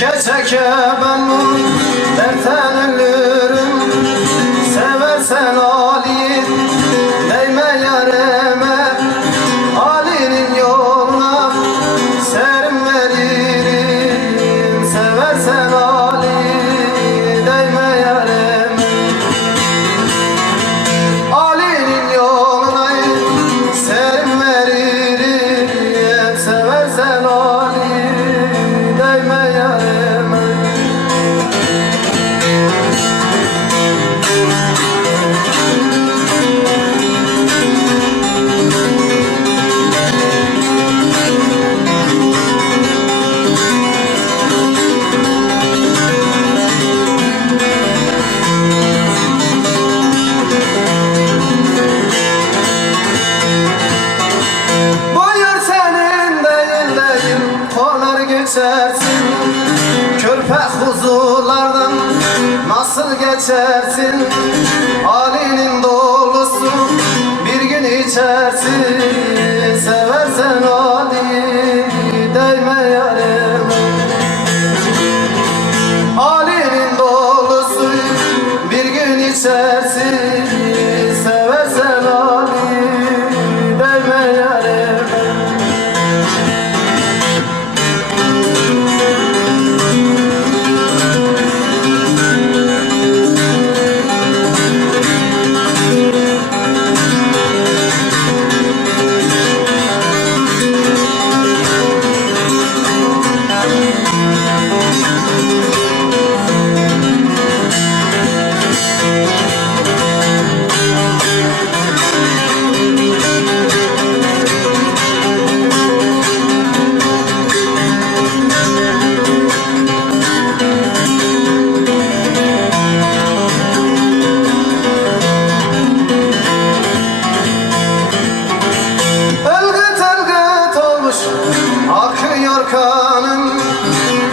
Çeke çeke ben bu dertten ölürüm. Seversen Ali'yi değme yareme, Ali'nin yoluna serim veririm. Seversen Ali'yi değme yareme, Ali'nin yoluna serim veririm. Seversen Ali'yi değme yareme. Geçersin körpe huzurlardan, nasıl geçersin? Ali'nin dolusu bir gün içersin. Seversen Ali'yi değme yareme, Ali'nin dolusu bir gün içersin. Seversen Ali'yi değme yareme. Akıyor kanım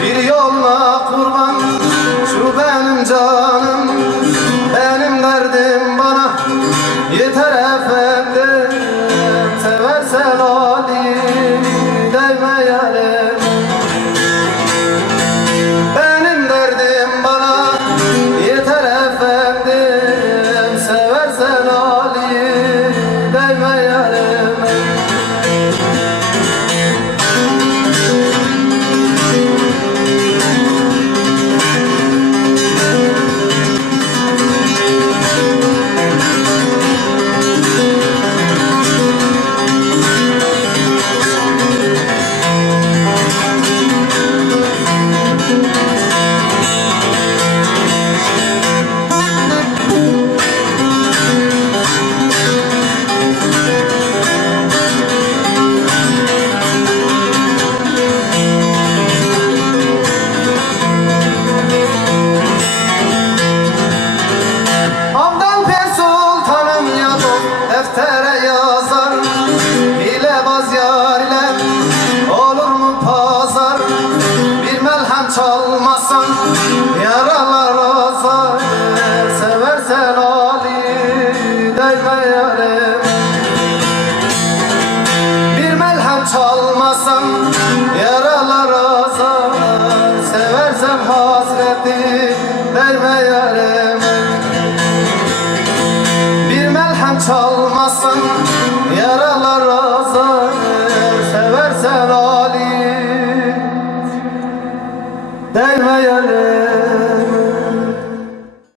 bir yoluna kurban, şu benim canım, benim derdim bana yeter efendim. Seversen Ali'yi değme yareme, benim derdim bana yeter efendim. Seversen Ali'yi değme yareme. Deftere yazar, hilebaz yar ile olur mu pazar? Bir melhem çalmazsan yaralar azar. Seversen Ali'yi değme yareme, bir melhem çalmazsan yaralar azar. Seversen hasreti değme yareme, bir melhem çalmazsan